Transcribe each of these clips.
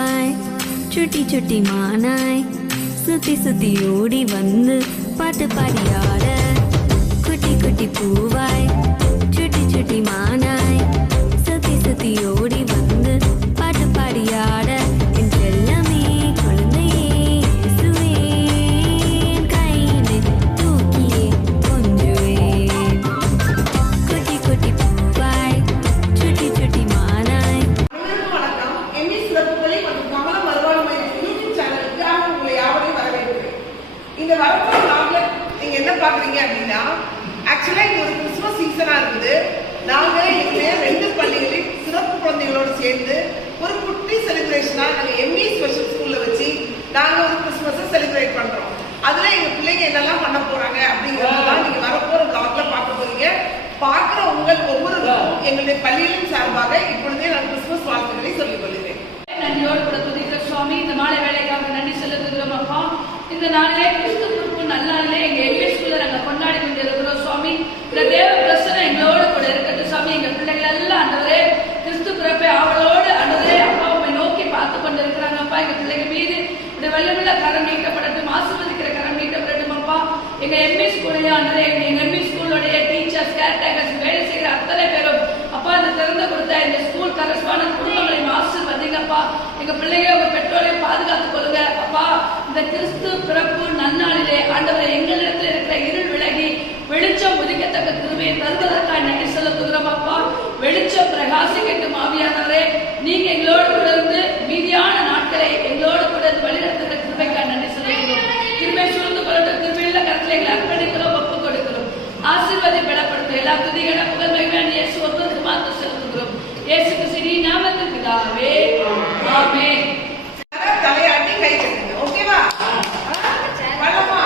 பூவாய் சுட்டி சுட்டி மானாய் சுத்தி சுத்தி ஓடி வந்து பாட்டு பாடியாட குட்டி குட்டி பூவாய் சுட்டி சுட்டி மானாய் சுத்தி சுத்தி ஓடி வந்து பாட்டு பாடியாட என் செல்லமே குழந்தையே இயேசுவே கையிலே தூக்கியே கொஞ்சுவேன் குட்டி குட்டி பூவாய் சுட்டி சுட்டி மானாய். வணக்கம். எம்இ சிறப்புகளை மற்றும் கமலம் வருவாய் யூடியூப் சேனலுக்காக உங்களை யாவரையும் வரவேற்கிறேன். இந்த வரப்போற நாள்ல நீங்க என்ன பாக்குறீங்க அப்படின்னா, ஆக்சுவலா இது ஒரு கிறிஸ்துமஸ் சீசனா இருக்குது. நாங்க எங்களுடைய 2 பள்ளிகளில் சிறப்பு குழந்தைகளோடு சேர்ந்து ஒரு குட்டி செலிப்ரேஷனா நாங்க எம்இ ஸ்பெஷல் ஸ்கூல்ல வச்சு நாங்க ஒரு கிறிஸ்துமஸை செலிப்ரேட் பண்றோம். அதுல எங்க பிள்ளைங்க என்னெல்லாம் பண்ண போறாங்க அப்படிங்கறதெல்லாம் நீங்க வரப்போற vlogல பார்க்க போறீங்க. பார்க்கிற உங்கள் ஒவ்வொருவரும் எங்களுடைய பள்ளியின் சார்பாக இப்பொழுதே நான் கிறிஸ்துமஸ் வாழ்த்துக்களை சொல்லிக் கொள்கிறேன். நன்றியோடு கூட துதிக்கிற சுவாமி, இந்த மாலை வேலைக்காக நன்றி செலுத்துகிறோம் அப்பா. இந்த நாளிலே கிறிஸ்து பிறப்பு நல்லாளிலே எங்க எம்ஏ ஸ்கூல்ல நாங்க கொண்டாடி கொண்டிருக்கிறோம் சுவாமி. இந்த தேவ பிரசனம் எங்களோடு கூட இருக்கட்டும் சுவாமி. எங்க பிள்ளைகள் எல்லாம் ஆண்டவரே கிறிஸ்து பிறப்பை அவளோடு ஆண்டவரே அப்பா உண்மை நோக்கி பார்த்து கொண்டு இருக்கிறாங்க அப்பா. எங்க பிள்ளைகள் மீது இப்படி வல்லமுள்ள கரம் நீட்டப்படட்டும், ஆசீர்வதிக்கிற கரம் நீட்டப்படட்டும் அப்பா. எங்க எம்ஏ ஸ்கூல்ல ஆண்டவரே எங்க எம்ஏ ஸ்கூலோடைய டீச்சர்ஸ், கேர்டேக்கர்ஸ், வேலை செய்கிற அத்தனை பேரும் அப்பா இந்த திறந்து கொடுத்த இந்த ஸ்கூல் கரஸ்பாண்டன்ட் குடும்பங்களையும் ஆசீர்வதிங்கப்பா. எங்க பிள்ளைங்க உங்க பெற்றோரையும் பாதுகாத்துக் கொள்ளுங்க அப்பா. இந்த கிறிஸ்து பிறப்பு நன்னாளிலே ஆண்டவரை எங்களிடத்தில் இருக்கிற இருள் விலகி வெளிச்சம் உதிக்கத்தக்க கிருபையை தருவதற்காக நன்றி செலுத்துகிறோம் அப்பா. வெளிச்சம் பிரகாசிக்கட்டும் ஆவியானவரே. நீங்க எங்களோடு கூட இருந்து மீதியான நாட்களை எங்களோடு கூட இருந்து வழிநடத்துகிற கிருபைக்காக நன்றி செலுத்துகிறோம். கிருபை சூழ்ந்து கொள்ளட்டும். கிருபையுள்ள கருத்துல எங்களை அர்ப்பணிக்கிறோம், ஒப்பு கொடுக்கிறோம். ஆசீர்வாதி பலப்படுத்தும். எல்லா துதிகளை புகழ் மகிமையான இயேசு ஒருவருக்கு மாத்திரம் செலுத்துகிறோம். இயேசு கிறிஸ்துவின் நாமத்தில் பிதாவே, ஆமென். தலையாட்டி கை கட்டுங்க. ஓகேவா? வரமா?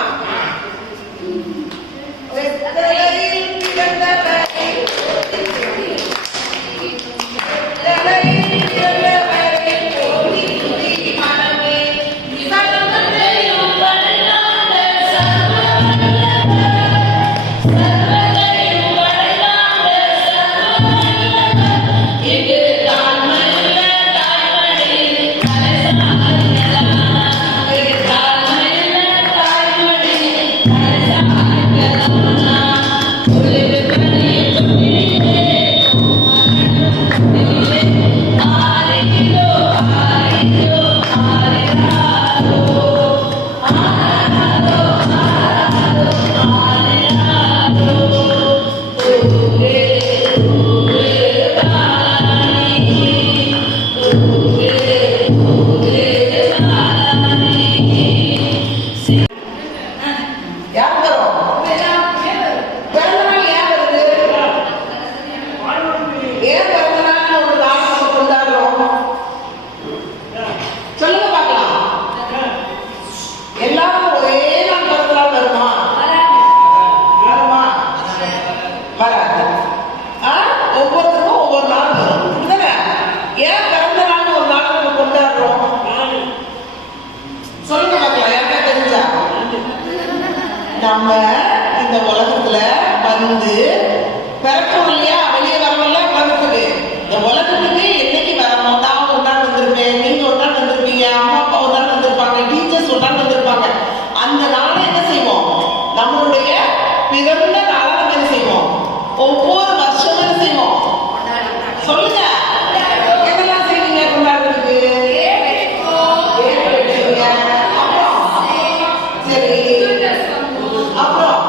நம்ம இந்த உலகத்துல வந்து பிறக்கணும் இல்லையா, வெளியே வரணும்ல உலகத்துக்கு. இந்த உலகத்துக்கு என்னைக்கு வரணும்? நான் ஒரு நாள் வந்திருப்பேன், நீங்க ஒரு நாள் வந்திருப்பீங்க, அம்மா அப்பா ஒரு நாள் வந்திருப்பாங்க, டீச்சர்ஸ் ஒரு நாள் வந்திருப்பாங்க. அந்த நாளை என்ன செய்வோம்? நம்மளுடைய பிறந்த நாளை நம்ம என்ன செய்வோம்? ஒவ்வொரு வருஷமும் என்ன செய்வோம்? சொல்லுங்க, என்னெல்லாம் செய்வீங்க கொண்டாடுறதுக்கு? சரி, அப்புறம்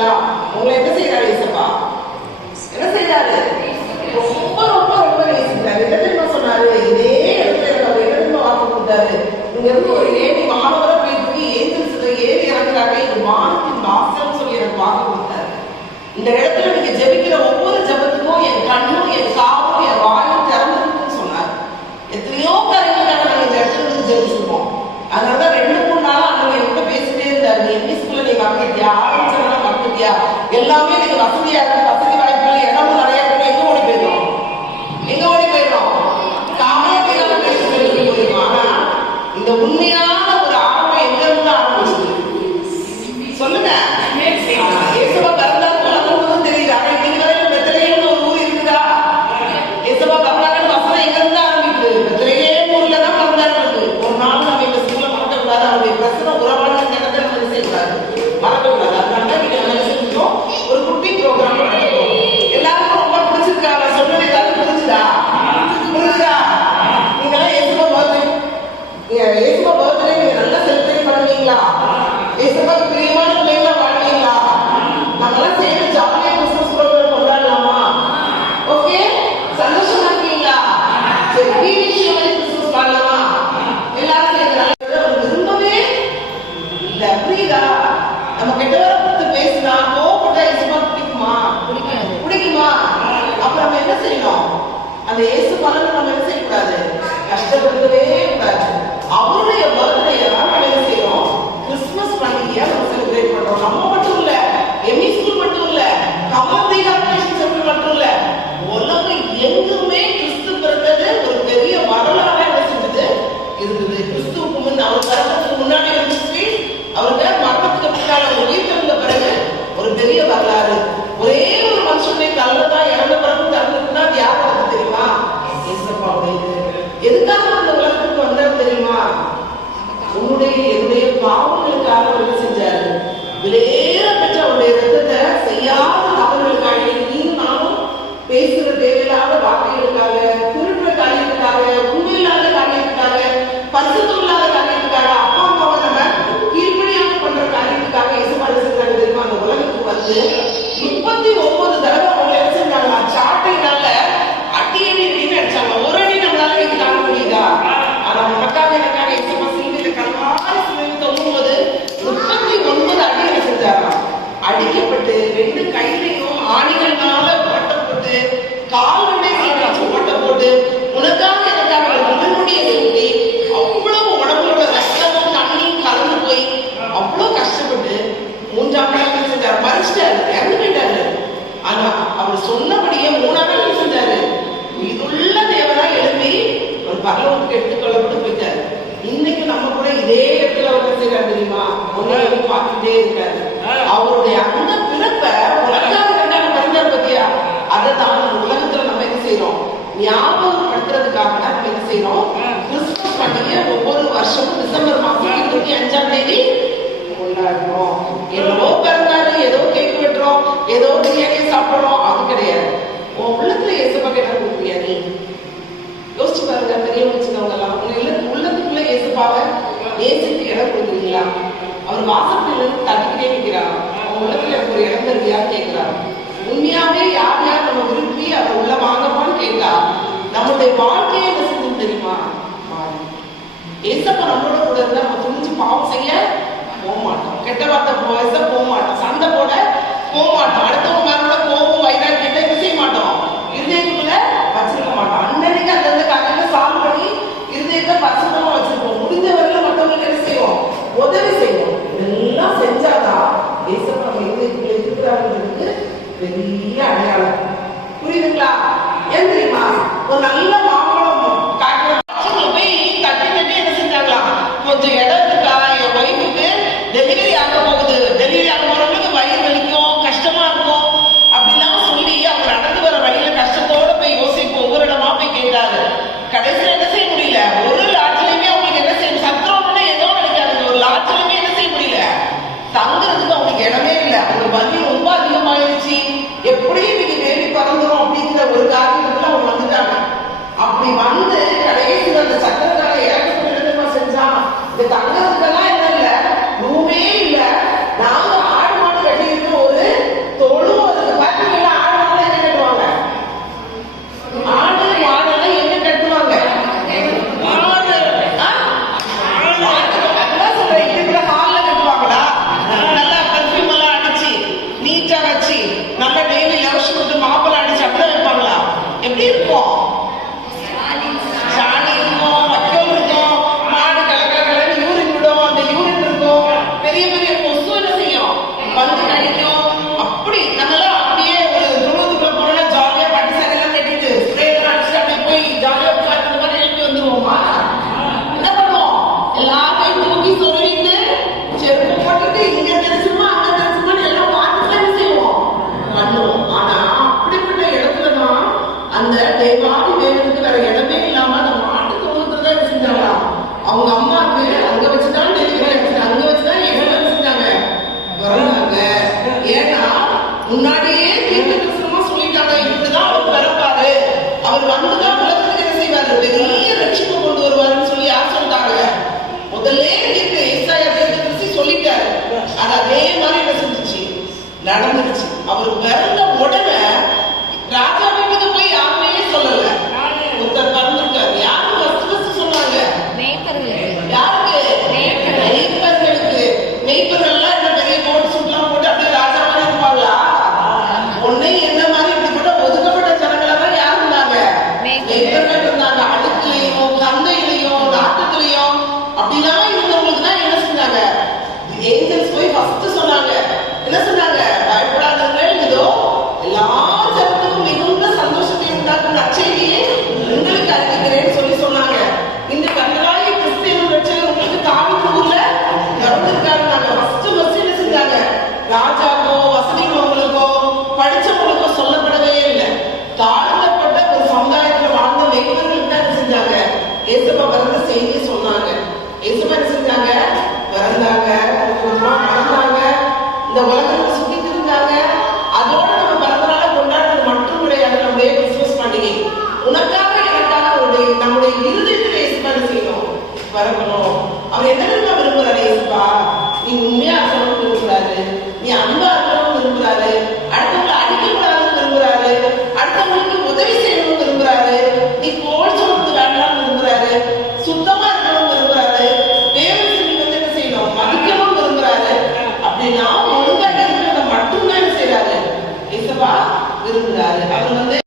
தெரியுங்களா? உங்களை என்ன செய்யறாரு ஏசப்பா? என்ன செய்யறாரு? ரொம்ப ரொம்ப ரொம்ப நேசிக்கிறாரு. என்ன தெரியுமா சொன்னாரு? இதே இடத்துல அவர் என்ன தெரியுமா வாக்கு கொடுத்தாரு? இங்க இருந்து ஒரு ஏணி மாணவரை போய் ஏஞ்சல்ஸ் ஏறி இறங்குறாங்க, இது வானத்தின் வாசல் சொல்லி எனக்கு வாக்கு கொடுத்தாரு. இந்த இடத்துல நீங்க ஜெபிக்கிற ஒவ்வொரு ஜெபத்துக்கும் என் கண்ணும் என் காதும் என் வாயும் திறந்துருக்குன்னு சொன்னார். எத்தனையோ காரியங்களுக்காக நாங்க இந்த இடத்துல இருந்து ஜெபிச்சிருக்கோம். அதனாலதான் 2-3 நாளா அண்ணன் என்கிட்ட பேசிட்டே இருந்தாரு. நீ எம்இ ஸ்கூல்ல நீ மறந்துட்டியா, ஆரம்பிச்சா மறந்துட்டியா, எல்லாமே நீங்க வசதியா இருக்கு, வசதி வாய்ப்புகள் இடமும் நிறைய இருக்கு, எங்க ஓடி போயிடும், எங்க ஓடி போயிடும், காமெடியாக பேசி போயிடும். ஆனா இந்த உண்மையான ஒரு ஆர்வம் எங்க இருந்து ஆரம்பிச்சு சொல்லுங்க. இயேசுவா பிறந்தாலும் வளர்ந்ததும் தெரியல. ஆனா இன்னைக்கு வரைக்கும் பெத்லகேம்னு ஒரு ஊர் இருக்குதா? இயேசுவா பிறந்தாங்கன்னு வசனம் எங்க இருந்து ஆரம்பிக்குது? பெத்லகேம் ஊர்ல தான் பிறந்தாரு. ஒரு நாள் நம்ம இந்த ஸ்கூல்ல மறக்கக்கூடாது, அவருடைய பிரச்சனை உறவான நேரத்தை நம்ம செய்யக்கூடாது, மறக்கக்கூடாது. அதனால நீங்க என்ன செஞ்சோம், ஒரு குட்டி ப்ரோக்ராம் நடத்துறோம். எல்லாருக்கும் ரொம்ப பிடிச்சிருக்கா? நான் சொன்னது ஏதாவது புரிஞ்சுதா? புரிஞ்சுதா? நீங்களாம் இயேசுவா பர்த்டே நீங்க நல்லா செலிப்ரேட் பண்ணுவீங்களா? இயேசுவா பிரியமான பிள்ளைங்களா வாழ்வீங்களா? நம்மளாம் சேர்ந்து ஜாலியா கிறிஸ்துமஸ் ப்ரோக்ராம் கொண்டாடலாமா? ஓகே, சந்தோஷமா இருக்கீங்களா? சரி, கிறிஸ்துமஸ் பண்ணலாமா? எல்லாரும் சேர்ந்து விரும்பவே இல்ல, புரியுதா? நம்ம கெட்டவரை பத்தி பேசினா கோவப்பட்டா இயேசுவா பிடிக்குமா? பிடிக்குமா? அப்ப நம்ம என்ன செய்யணும்? அந்த இயேசு பலனை நம்ம என்ன செய்யக்கூடாது, கஷ்டப்படுத்தவே கூடாது. அவருடைய பர்த்டே தான் நம்ம என்ன செய்யறோம், கிறிஸ்துமஸ் பண்டிகையா நம்ம செலிப்ரேட் பண்றோம். நம்ம மட்டும் இல்ல, எம்இ ஸ்கூல் மட்டும் இல்ல, கமர்தி கார்பரேஷன் சென்டர் மட்டும் இல்ல, உலகம் எங்குமே கிறிஸ்து பிறந்தது ஒரு பெரிய வரலாறு என்ன செஞ்சது இருக்குது. கிறிஸ்துவுக்கு முன் அவர் பிறந்ததுக்கு முன்னாடி இருந்துச்சு, அவருடைய மரணத்துக்கு பின்னால் அவர் உயிர் இருந்த பிறகு ஒரு பெரிய வரலாறு. ஒரே ஒரு மனுஷனை தள்ளதான் இறந்த பிறகு தள்ளுன்னா அது யார் வந்து தெரியுமா? எதுக்காக அந்த உலகத்துக்கு வந்தாரு தெரியுமா? உன்னுடைய என்னுடைய பாவங்களுக்காக என்ன செஞ்சாரு? விலையேற பெற்ற அவருடைய ரத்தத்தை செய்யாத தவறுகளுக்காக, நீயும் நானும் பேசுற தேவையில்லாத வார்த்தைகளுக்காக, திருடுற காரியத்துக்காக, உண்மையில்லாத காரியத்துக்காக, பரிசுத்தம் இல்லாத காரியத்துக்காக, அப்பா அம்மாவை நம்ம கீழ்ப்படியாக பண்ற காரியத்துக்காக இயேசுவா செஞ்சாங்க தெரியுமா? அந்த உலகத்துக்கு வந்து 39 தடவை அவங்க என்ன செஞ்சாங்க? சாட்டையினால அடி அடிச்சாங்க. ஒரு அடி நம்மளால நீங்க தாங்க முடியுதா? ஆனா நமக்காக எனக்காக இயேசுவா சிலுவையில கல்வாரி சிலுவையில் தொங்கும்போது 39 அடி என்ன செஞ்சாராம்? அடிக்கப்பட்டு 2 கையிலையும் ஆணிகள்னால ஓட்டப்பட்டு, கால்களை ஓட்ட போட்டு, உனக்காக எனக்காக முன்னுடைய சுட்டி, அவ்வளவு உடம்போட ரத்தமும் தண்ணியும் கலந்து போய் அவ்வளவு கஷ்டப்பட்டு 3ஆம் நாள் என்ன செஞ்சாரு? மறிச்சிட்டாரு, இறந்து போயிட்டாரு. ஆனா அவர் சொன்னபடியே 3ஆம் நாள் செஞ்சாரு, இதுள்ள தேவனா எழுப்பி ஒரு பரலோகத்துக்கு எடுத்துக்கொள்ளப்பட்டு போயிட்டாரு. இன்னைக்கு நம்ம கூட இதே இடத்துல அவர் செய்யறாரு தெரியுமா? ஒன்னையும் பார்த்துட்டே இருக்காரு. அவருடைய அந்த பிறப்பை உலகாக பிறந்தார் பத்தியா, அதை தான் உலகத்துல நம்ம என்ன செய்யறோம், ஞாபகப்படுத்துறதுக்காக தான் நம்ம என்ன செய்யறோம், கிறிஸ்துமஸ் பண்டிகை ஒவ்வொரு வருஷமும் டிசம்பர் மாசம் 25ஆம் தேதி கொண்டாடுறோம். ஏதோ பிறந்தாரு, ஏதோ கேக் வெட்டுறோம், ஏதோ பிரியாணி சாப்பிடுறோம், அது கிடையாது. உன் உள்ளத்துல இயேசுவா கேட்டா கொடுக்குறியா? நீ யோசிச்சு பாருங்க, பெரியவங்க சின்னவங்க எல்லாம் உங்க உள்ளத்துக்குள்ள இயேசுவாவை நேசித்து இடம் கொடுக்குறீங்களா? அவர் வாசப்படியில இருந்து தட்டிக்கிட்டே நிற்கிறார். அவங்க உள்ளத்துல எனக்கு ஒரு இடம் தருவியா கேட்கிறார். உண்மையாவே யார் யார் நம்ம விரும்பி அதை உள்ள வாங்கப்பான்னு கேட்டா நம்மளுடைய வாழ்க்கையை என்ன செஞ்சு தெரியுமா? ஏசப்பா நம்மளோட கூட இருந்தா நம்ம துணிஞ்சு பாவம் செய்ய போக மாட்டோம், கெட்ட வார்த்தை பேச போக மாட்டோம், சண்டை போட போக மாட்டோம், அடுத்தவங்க மேலோட கோபம் வைராக்கியத்தை என்ன செய்ய மாட்டோம், இருதயத்துக்குள்ள வச்சிருக்க மாட்டோம். அன்னன்னைக்கு அந்தந்த காரியங்களை சால்வ் பண்ணி இருதயத்தை பரிசுத்தமா வச்சிருப்போம். முடிஞ்ச வரையில மற்றவங்களுக்கு என்ன செய்வோம், உதவி செய்வோம். இதெல்லாம் செஞ்சாதான் ஏசப்பா நம்ம இருதயத்துக்குள்ள இருக்கிறாங்கிறதுக்கு பெரிய அடையாளம். புரியுதுங்களா? ஏன் தெரியுமா? ஒரு நல்ல மாம்பழம் காட்டுற போய் தட்டி தட்டி என்ன செஞ்சாங்களாம், கொஞ்சம் இடம் இருக்கா, என் ஒய்ஃபுக்கு டெலிவரி ஆக போகுது, டெலிவரி ஆக போறவங்களுக்கு வயிறு வலிக்கும், கஷ்டமா இருக்கும் அப்படிலாம் சொல்லி அவங்க நடந்து வர வழியில கஷ்டத்தோட போய் யோசிப்போம், ஒவ்வொரு இடமா போய் கேட்டாரு. கடைசியில் என்ன செய்ய முடியல, ஒரு லாட்சிலையுமே அவங்களுக்கு என்ன செய்யும், சத்திரம்னு ஏதோ நினைக்காது, ஒரு லாட்சிலையுமே என்ன செய்ய முடியல, தங்குறதுக்கு அவங்களுக்கு இடமே இல்லை. அவங்க வலி ரொம்ப அதிகமாயிருச்சு, எப்படியும் இன்னைக்கு வேலி பறந்துரும் அப்படிங்கிற ஒரு காரணத்துல அவங்க வந்துட்டாங்க. முன்னாடியே தீர்க்கதரிசனமா சொல்லிட்டாங்க, இப்படிதான் அவர் பிறப்பாரு, அவர் வந்துதான் உலகத்துக்கு என்ன செய்வாரு, பெரிய ரட்சிப்பு கொண்டு வருவாருன்னு சொல்லி யார் சொல்லிட்டாங்க? முதல்ல ஏசாயா தீர்க்கதரிசி சொல்லிட்டாரு. அது அதே மாதிரி என்ன செஞ்சுச்சு, நடந்துருச்சு. அவர் பிறந்த உடனே ராஜா வீட்டுக்கு போய் யாருமே சொல்லல, ஒருத்தர் பிறந்திருக்காரு. யாரு ஃபர்ஸ்ட் சொன்னாங்க? யாருக்கு? மெய்ப்பர்களுக்கு. மெய்ப்பர்கள்லாம் என்ன பெரிய கோட் சூட்லாம் போட்டு அப்படியே ராஜா மாதிரி இருப்பாங்களா? ஒன்னே என்ன மாதிரி இப்படிப்பட்ட ஒதுக்கப்பட்ட ஜனங்களா தான் யார் இருந்தாங்க? மெய்ப்பர்கள் இருந்தாங்க. அடுக்குலையும் சந்தையிலையும் நாட்டுலையும் அப்படிலாம் இருந்தவங்களுக்கு தான் என்ன செஞ்சாங்க, ஏஞ்சல்ஸ் போய் ஃபர்ஸ்ட் சொன்னாங்க. என்ன சொன்னாங்க? பயப்படாதீர்கள், இதோ எல்லா ஜனத்துக்கும் மிகுந்த சந்தோஷத்தை உண்டாக்கும் நற்செய்தியை உங்களுக்கு அறிவிக்கிறேன்னு சொல்லி சொன்னாங்க. இந்த கர்த்தராகிய கிறிஸ்து ரட்சகர் உங்களுக்கு தாவீது ஊர்ல பிறந்திருக்காருன்னாங்க. ஃபர்ஸ்ட் என்ன செஞ்சாங்க? ராஜாவோ வசதி உள்ளவங்களுக்கோ படிச்சவங்களுக்கோ சொல்லப்படவே இல்லை. தாழ்த்தப்பட்ட ஒரு சமுதாயத்துல வாழ்ந்த மெய்ப்பர்களுக்கு தான் என்ன செஞ்சாங்க? இயேசுப்பா பிறந்த செய்தியை சொன்னாங்க. இயேசுப்பா என்ன செஞ்சாங்க? பிறந்தாங்க, வளர்ந்தாங்க, இந்த உலகத்தை சுத்திட்டு இருந்தாங்க. அதோட நம்ம பிறந்தநாள கொண்டாடுறது மட்டும் கிடையாது நம்முடைய கிறிஸ்துமஸ் பண்டிகை. உனக்காக எனக்காக நம்முடைய இருதயத்துல இயேசுப்பா என்ன செய்யணும்? பிறக்கணும். அவர் என்ன விரும்புறாரு? இயேசுப்பா நீ உண்மையா இருக்கணும்னு விரும்புறாரு, நீ அன்பா இருக்கணும்னு விரும்புறாரு, அடுத்தவங்களை அடிக்கக்கூடாதுன்னு விரும்புறாரு, அடுத்தவங்களுக்கு உதவி செய்யணும்னு விரும்புறாரு, நீ கோல் சொல்றது வேண்டாம்னு விரும்புறாரு, சுத்தமா இருக்கணும்னு விரும்புறாரு, வேறு வந்து என்ன செய்யணும்? மதிக்கணும்னு விரும்புறாரு. அப்படின்னா ஒழுங்கா இருக்கிறத மட்டும்தான் என்ன செய்யறாரு? இயேசுப்பா விரும்புறாரு. அவர் வந்து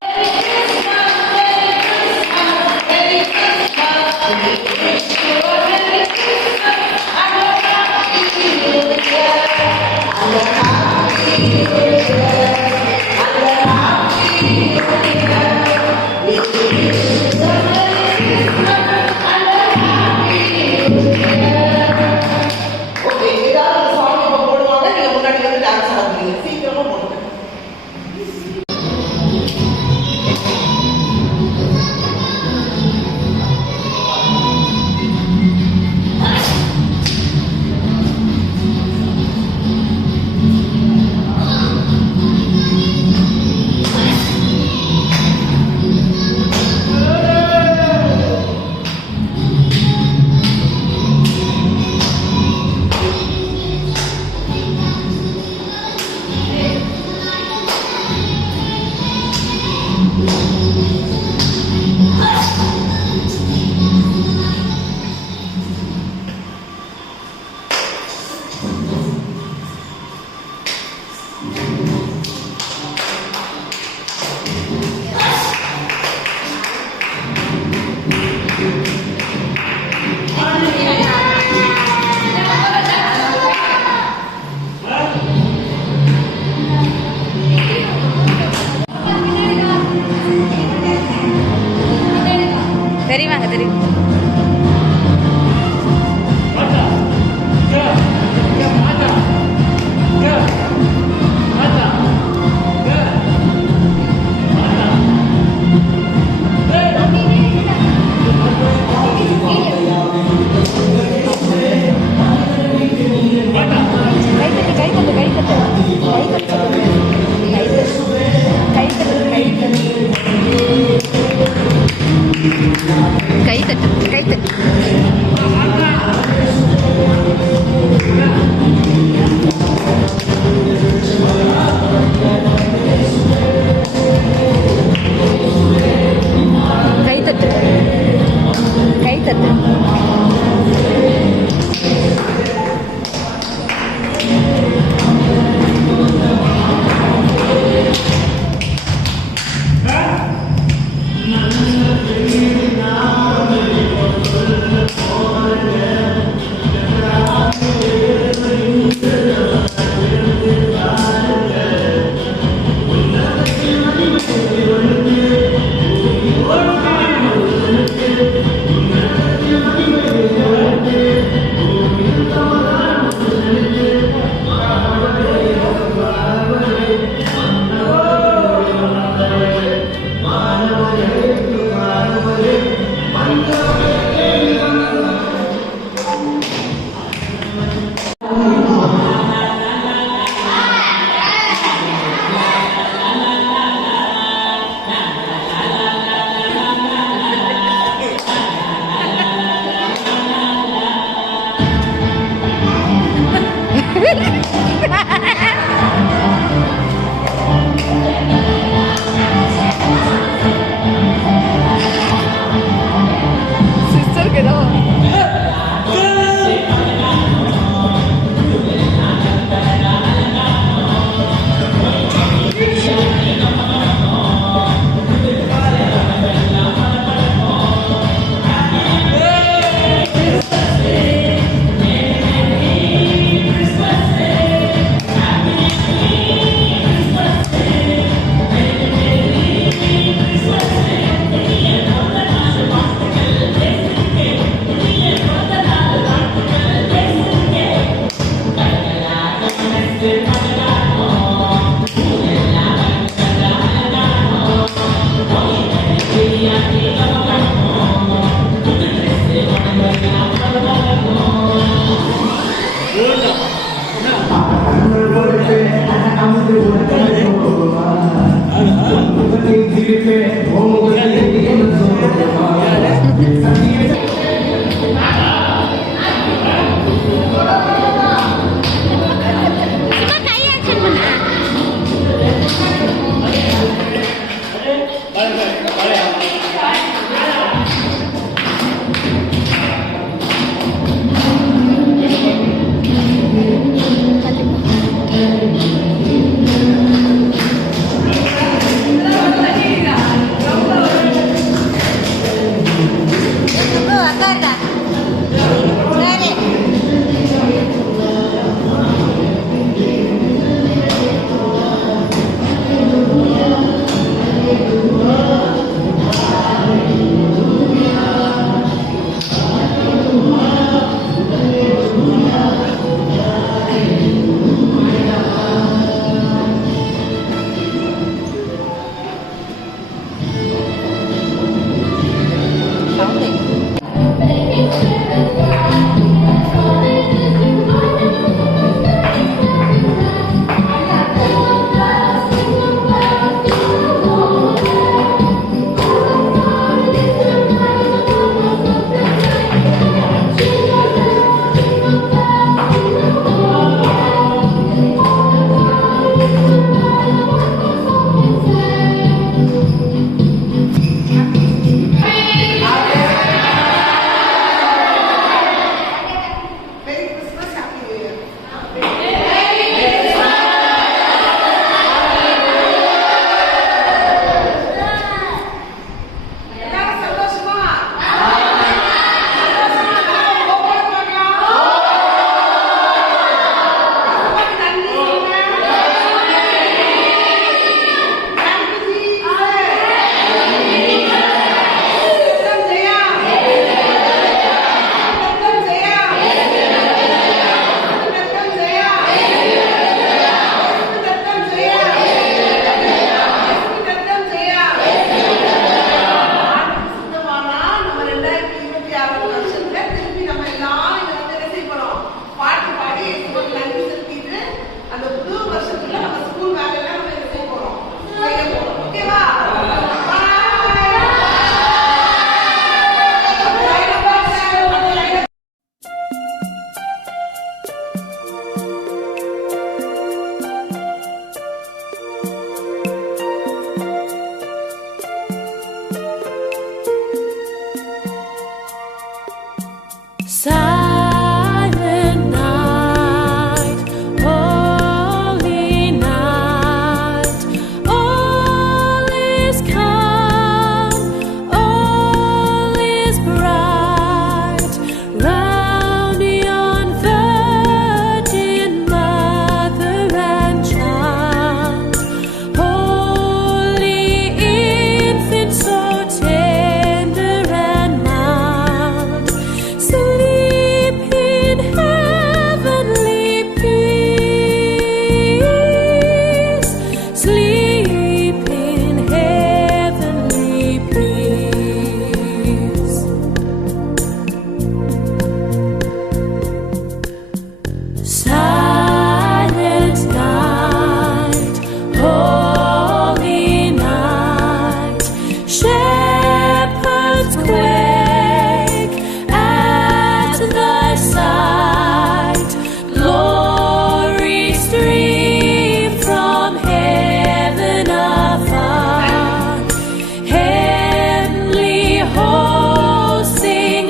அந்த